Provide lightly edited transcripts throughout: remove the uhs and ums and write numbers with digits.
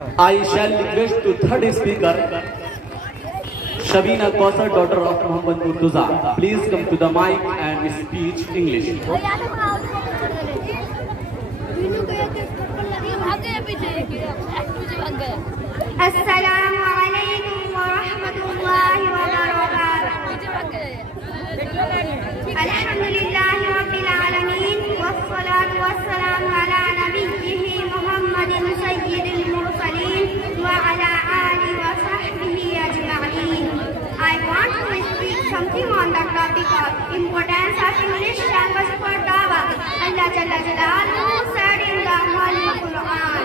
I shall request to third speaker, Shabina Kausar, daughter of Muhammad Murtuza. Please come to the mic and speak English. Assalamu alaikum wa rahmatullahi wa barakatuh. Alhamdulillahi rabbil alameen wassalatu wassalamu ala nabiyyihi Muhammadin sayyidil mursalin wa ala alihi wa sahbihi ajma'in. I want to speak something on the topic of importance of English language for dawah. Allah Jalla Jalaluhu said in the Holy Quran,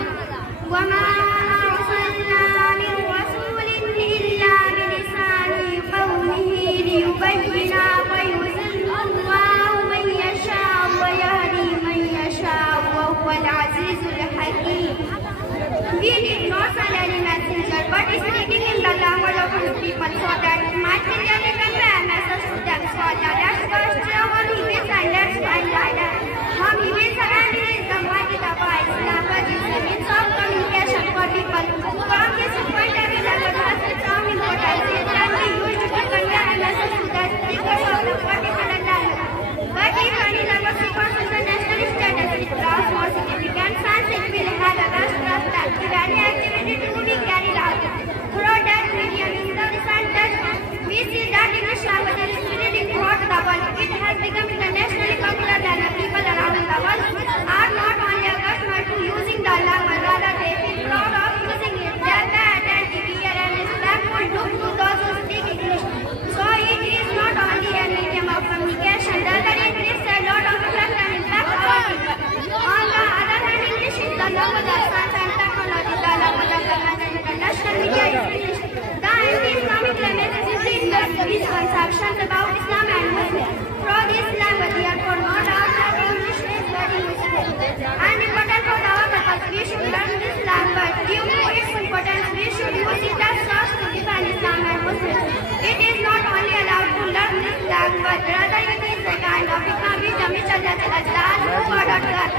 وَمَا أَرْسَلْنَا مِن رَّسُولٍ إِلَّا بِلِسَانِ قَوْمِهِ لِيُبَيِّنَ وَيُضِلُّ اللَّهُ مَن يَشَاءُ وَيَهْدِي مَن يَشَاءُ وَهُوَ الْعَزِيزُ الْحَكِيمُ. We did not send any messenger, but speaking in the language of his people, so that he might clearly convey a message to them. So let's first on he wills and let's find guidance. Whom he wills and he is the mighty device. Language is a means of communication for people. From this point, every language has its own importance. It can be used to convey a message to the speakers of the particular language. But if any language sequence international status, it draws more significance and it will have a vast prospect. If any activity to be carried out through that medium in the recent days, we see that English language is spreading throughout the world. It has become internationally popular and people around the world are not only accustomed to using the language, rather they feel proud of using it. They pay attentive ear and respectful look to those who speak English. So it is not only a medium of communication, rather it leaves a lot of effect and impact on people. On the other hand, English is the language of science and technology, the language of government and international media is English. The anti-Islamic language is misconceptions about Islam and Muslims. Through this language, therefore, no doubt that English is very useful and important for our purpose. We should learn this language. Due to its importance, we should use it as source to defend Islam and Muslims. It is not only allowed to learn this language, rather it is a kind of wisdom which Allah Jalla Jalaluhu ordered to us.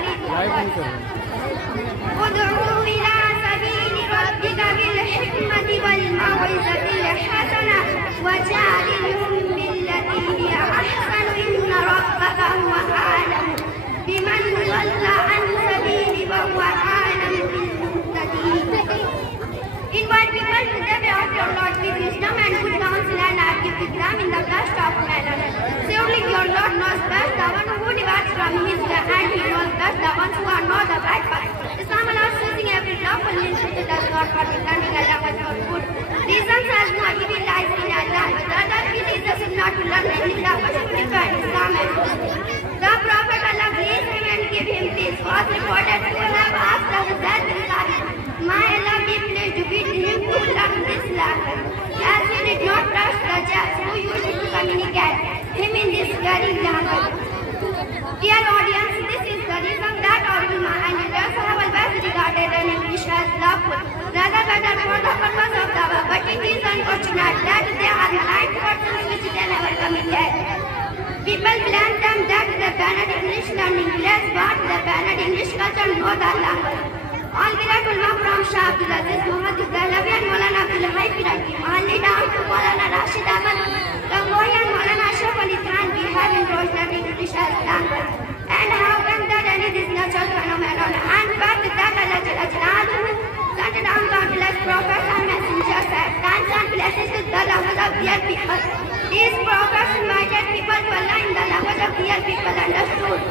ادعوا إلى سبيل ربك بالحكمة والموعظة الحسنة وجادلهم بالتي هي أحسن إن ربك هو أعلم بمن ضل عن سبيله وهو أعلم بالمهتدين. Invite people to the way of your Lord with wisdom and good counsel and active with them in the best of manner. Surely your Lord knows best the one who departs from his way, and he knows best the ones who are not the right path. Islam allows using every lawful means which it does not for learning a language for good. Reasons as no evil lies in a language. Rather, it is us not to learn any language to defend Islam and Muslims. The Prophet Allah bless him and give him peace was reported to have asked the Huzayl bin Thabit, "My Allah be pleased with him to learn this language, as he did not trust the Japs who used to communicate him in this very language." Dear audience, this is the reason that our ulama and leaders have always regarded an English as lawful, rather better for the purpose of dawah. But it is unfortunate that there are blind persons which they never communicate. People blame them that they banned English learning place, but they banned English culture, no the language. All great ulama from Shah Abdul Aziz Muhammad Dehlavi and Maulana Abdul Hai Piraki, Mahalli down to Maulana Rashid Ahmad Gangohi and Maulana Ashraf Ali Khan, we have endorsed learning English as language. And how can that any this natural phenomenon? And fact that Allah Jalla Jalaluhu sent down countless prophets and messengers at times and places with the language of their people. These prophets invited people to Allah in the language of their people understood.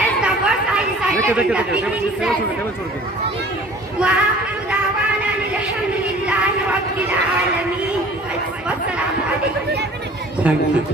As the verse I recited in the beginning says, وآخر دعوانا الحمد لله رب العالمين. والسلام عليكم. Thank you.